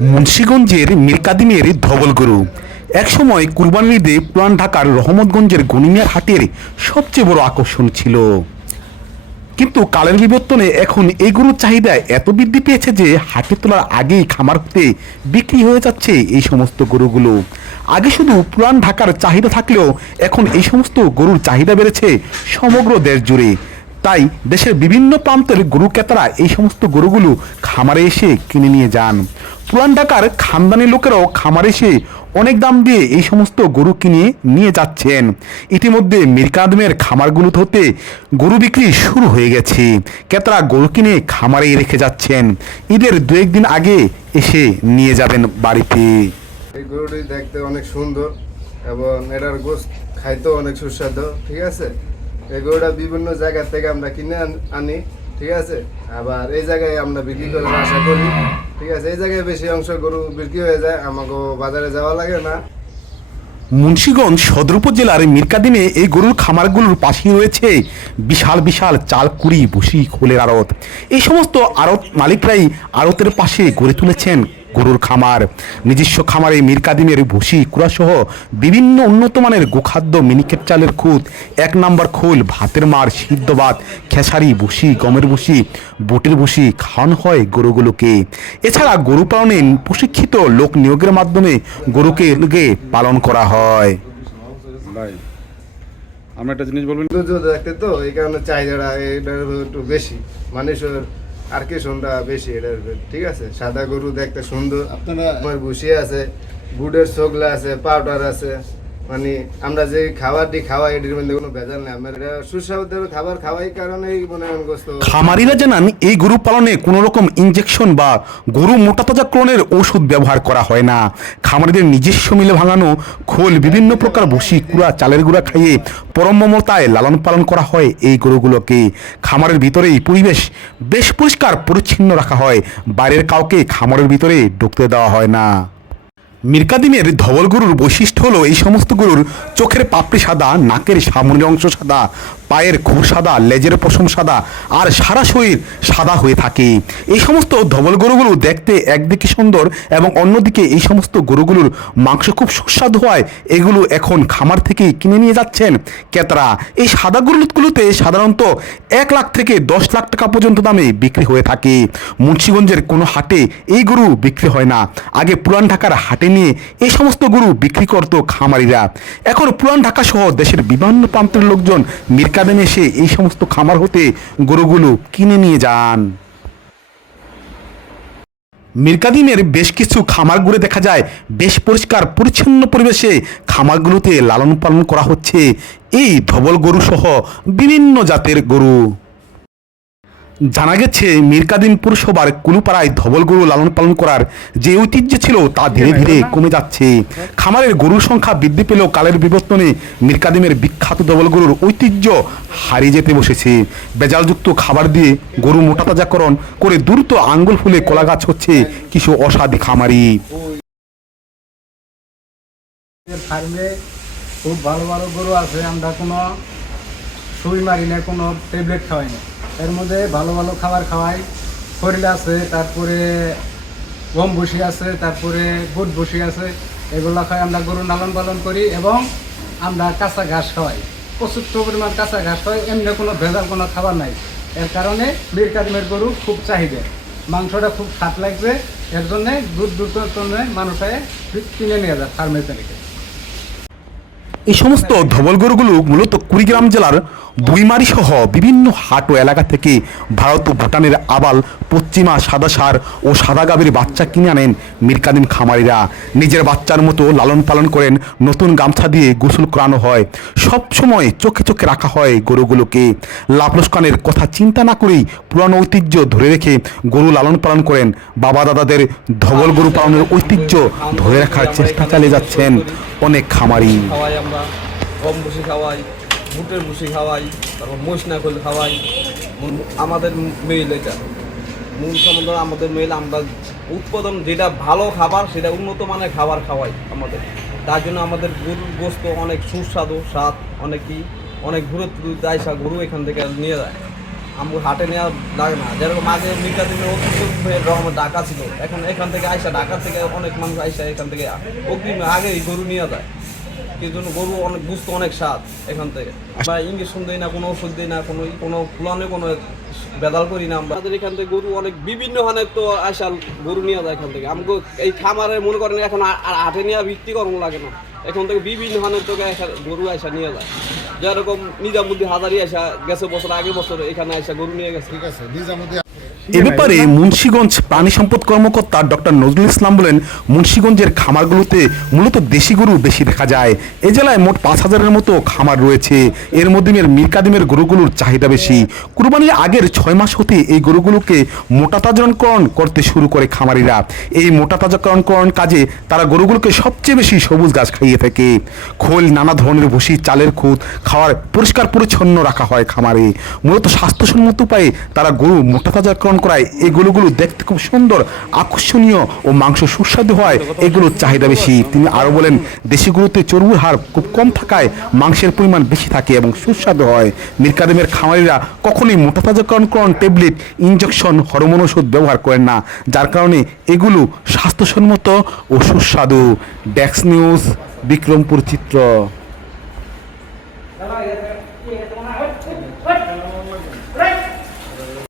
মুন্সীগঞ্জের মিরকাদিমের ধবল গরু। একসময় কুরবানির ঈদে পুরান ঢাকার রহমতগঞ্জের গনিমিয়ার হাটের সবচেয়ে বড় আকর্ষণ ছিল। কিন্তু কালের বিবর্তনে এখন এই গরুর চাহিদা এত বৃদ্ধি পেয়েছে যে হাটে তোলার আগেই খামার হতে বিক্রি হয়ে যাচ্ছে এই সমস্ত গরুগুলো। আগে শুধু পুরান ঢাকার চাহিদা থাকলেও এখন এই সমস্ত গরুর চাহিদা বেড়েছে সমগ্র দেশ জুড়ে। তাই দেশের বিভিন্ন প্রান্তের গরু ক্রেতারা এই সমস্ত গরুগুলো খামারে এসে কিনে নিয়ে যান। পুরান ঢাকার খানদানি লোকেরাও খামারে এসে অনেক দাম দিয়ে এই সমস্ত গরু কিনে নিয়ে যাচ্ছেন। ইতিমধ্যে মিরকাদমের খামারগুলো হতে গরু বিক্রি শুরু হয়ে গেছে। ক্রেতারা গরু কিনে খামারেই রেখে যাচ্ছেন। ঈদের দু একদিন আগে এসে নিয়ে যাবেন বাড়িতে। এই গরুটি দেখতে অনেক সুন্দর এবং এটার গোস খাইতেও অনেক সুস্বাদু, ঠিক আছে? এই গরুটা বিভিন্ন জায়গা থেকে আমরা কিনে আন- ঠিক আছে? আবার এই জায়গায় আমরা বিক্রি করার আশা করি, ঠিক আছে? এই জায়গায় বেশি অংশ গরু বিক্রি হয়ে যায়, আমাকে বাজারে যাওয়া লাগে না। মুন্সীগঞ্জ সদর উপজেলার মিরকাদিমে এই গরুর খামারগুলোর পাশেই রয়েছে বিশাল বিশাল চালকুড়ি বসি খোলের আড়ত। এই সমস্ত আড়ত মালিকরাই আড়তের পাশে গড়ে তুলেছেন গরুর খামার নিজস্ব খামারে মিরকাদিমের ভুসি কুড়াসহ বিভিন্ন উন্নত মানের গোখাদ্য মিনিকেট চালের খুদ এক নম্বর খোল ভাতের মার সিদ্ধ ভাত খেসারি ভুসি গমের ভুসি বুটের ভুসি খাওয়ানো হয় গরুগুলোকে। এছাড়া গরু পালনে প্রশিক্ষিত লোক নিয়োগের মাধ্যমে গরুকে পালন করা হয়। আমরা একটা জিনিস বলবেন তো এই কারণে চাহিদাটা এটার একটু বেশি। মানুষের আর কি সন্ধ্যা বেশি এটার ঠিক আছে? সাদা গরু দেখতে সুন্দর। আপনারা বসিয়ে ভুসি আছে গুড়ের ছোকলা আছে পাউডার আছে। মানে আমরা যে খাবারটি খাওয়াই, এটির মধ্যে কোনো ভেজাল নেই। আমরা সুস্বাদু খাবার খাওয়াই কারণেই মনে গোস্ত খামারিরা জানান, এই গরু পালনে কোনো রকম ইনজেকশন বা গরু মোটাতাজাকরণের ওষুধ ব্যবহার করা হয় না। খামারিদের নিজস্ব মিলে ভাঙানো খোল, বিভিন্ন প্রকার বসি কুড়া, চালের গুঁড়া খাইয়ে পরম মমতায় লালন পালন করা হয় এই গরুগুলোকে। খামারের ভিতরেই পরিবেশ বেশ পরিষ্কার, পরিচ্ছন্ন রাখা হয়। বাইরের কাউকে খামারের ভিতরে ঢুকতে দেওয়া হয় না। মিরকাদিমের ধবল গরুর বৈশিষ্ট্য হলো এই সমস্ত গরুর চোখের পাপড়ি সাদা, নাকের সামনের অংশ সাদা, পায়ের খুর সাদা, লেজের পশম সাদা আর সারা শরীর সাদা হয়ে থাকে। এই সমস্ত ধবল গরুগুলো দেখতে একদিকে সুন্দর এবং অন্যদিকে এই সমস্ত গরুগুলোর মাংস খুব সুস্বাদু হয়। এগুলো এখন খামার থেকে কিনে নিয়ে যাচ্ছেন ক্রেতারা। এই সাদা গরুগুলোতে সাধারণত এক লাখ থেকে দশ লাখ টাকা পর্যন্ত দামে বিক্রি হয়ে থাকে। মুন্সীগঞ্জের কোনো হাটে এই গরু বিক্রি হয় না। আগে পুরান ঢাকার হাটে নিয়ে এই সমস্ত গরু বিক্রি করত খামারিরা। এখন পুরান ঢাকা সহ দেশের বিভিন্ন প্রান্তের লোকজন মিরকাদেমে এসে এই সমস্ত খামার হতে গরুগুলো কিনে নিয়ে যান। মিরকাদিমের বেশ কিছু খামার ঘুরে দেখা যায়। বেশ পরিষ্কার, পরিচ্ছন্ন পরিবেশে খামারগুলোতে লালন পালন করা হচ্ছে। এই ধবল গরু সহ বিভিন্ন জাতের গরু। জানা গেছে মিরকাদিম পুরসভার কুলুপাড়ায় ধবল গরু লালন পালন করার যে ঐতিহ্য ছিল তা ধীরে ধীরে কমে যাচ্ছে। খামারের গরুর সংখ্যা বৃদ্ধি পেলেও কালের বিবর্তনে মিরকাদিমের বিখ্যাত ধবল গরুর ঐতিহ্য হারিয়ে যেতে বসেছে। বেজালযুক্ত খাবার দিয়ে গরু মোটাতাজাকরণ করে দ্রুত আঙ্গুল ফুলে কলা গাছ হচ্ছে কিছু অসাধু খামারি। ফার্মে খুব ভালো ভালো গরু আছে আমরা কোনো সুই মারি না কোনো ট্যাবলেট খাওয়াই না। এর মধ্যে ভালো ভালো খাবার খাওয়াই। শরীর আছে, তারপরে গম বসি আছে, তারপরে বুট বসি আছে, এগুলো খাই আমরা গরু লালন পালন করি এবং আমরা কাঁচা ঘাস খাওয়াই। প্রচুর পরিমাণ কাঁচা ঘাস খাওয়াই এমনি কোনো ভেজাল কোনো খাবার নাই। এর কারণে বীর কাদিমের গরু খুব চাহিদা। মাংসটা খুব স্বাদ লাগছে, এর জন্যে দূর দূর জন্য মানুষে কিনে নিয়ে যায় ফার্মের থেকে। এই সমস্ত ধবল গরুগুলো মূলত কুড়িগ্রাম জেলার বুইমারি সহ বিভিন্ন হাট ও এলাকা থেকে ভারত ও ভুটানের আবাল, পশ্চিমা সাদা সার ও সাদা গাভীর বাচ্চা কিনে আনেন মিরকাদিন খামারিরা। নিজের বাচ্চার মতো লালন পালন করেন, নতুন গামছা দিয়ে গোসল করানো হয়। সব সময় চোখে চোখে রাখা হয় গরুগুলোকে। লাভ কথা চিন্তা না করেই পুরানো ঐতিহ্য ধরে রেখে গরু লালন পালন করেন। বাবা দাদাদের ধবল গরু পালনের ঐতিহ্য ধরে রাখার চেষ্টা চালিয়ে যাচ্ছেন। অনেক খামারি। খাওয়াই আমরা, গম ভুসি খাওয়াই, বুটের ভুসি খাওয়াই, তারপর মহিষনাকল খাওয়াই। আমাদের মেইল এটা। মূল সম্বন্ধ আমাদের মেইল আমরা উৎপাদন যেটা ভালো খাবার, সেটা উন্নত মানের খাবার খাওয়াই আমাদের। তার জন্য আমাদের গরুর গোস্ত অনেক সুস্বাদু, স্বাদ, অনেক কি, অনেক ঘুরে দায়সা গরু এখান থেকে নিয়ে যায়। আমার হাটে নেওয়া লাগে না। যেরকম আগে মিকা দিনে রকমের ডাকা ছিল, এখন এখান থেকে আইসা ঢাকা থেকে অনেক মানুষ আইসা এখান থেকে অগ্রিম আগে গরু নিয়ে যায়। কিন্তু জন্য গরু অনেক, বুঝতে অনেক স্বাদ এখান থেকে। বা ইঞ্জেকশন দেয় না, কোনো ওষুধ দেয় না, কোনো কোনো ফুলানে কোনো বেদাল করি না আমরা। আমাদের এখান থেকে গরু অনেক বিভিন্ন হানের তো আইসা গরু নিয়ে যায় এখান থেকে। আমাকে এই খামারে মনে করেন এখন আর হাটে নিয়ে বিক্রি করানো লাগে না। এখন থেকে বিভিন্ন হানের তোকে গরু আইসা নিয়ে যায়। যেরকম নিজামুদ্দিন হাজারি আসা গেছে বছর আগে বছর এখানে আসা গরু নিয়ে গেছে। ঠিক আছে এ ব্যাপারে মুন্সীগঞ্জ প্রাণী সম্পদ কর্মকর্তা ডক্টর নজরুল ইসলাম বলেন মুন্সীগঞ্জের খামারগুলোতে মূলত দেশি গরু বেশি দেখা যায়। এ জেলায় মোট পাঁচ হাজারের মতো খামার রয়েছে। এর মধ্যে মিরকাদিমের গরুগুলোর চাহিদা বেশি। কুরবানির আগের ছয় মাস হতে এই গরুগুলোকে মোটা তাজাকরণ করতে শুরু করে খামারিরা। এই মোটা তাজাকরণ কাজে তারা গরুগুলোকে সবচেয়ে বেশি সবুজ গাছ খাইয়ে থাকে। খোল নানা ধরনের ভুসি চালের খুদ খাওয়ার পরিষ্কার পরিচ্ছন্ন রাখা হয় খামারে। মূলত স্বাস্থ্যসম্মত উপায়ে তারা গরু মোটা তাজাকরণ করায় এই গরুগুলো দেখতে খুব সুন্দর, আকর্ষণীয় ও মাংস সুস্বাদু হয়। এগুলোর চাহিদা বেশি। তিনি আরও বলেন দেশিগুলোতে চর্বির হার খুব কম থাকায় মাংসের পরিমাণ বেশি থাকে এবং সুস্বাদু হয়। মিরকাদেমের খামারিরা কখনোই মোটা তাজাকরণ ট্যাবলেট ইঞ্জেকশন হরমোন ওষুধ ব্যবহার করেন না, যার কারণে এগুলো স্বাস্থ্যসম্মত ও সুস্বাদু। ডেক্স নিউজ, বিক্রমপুর চিত্র।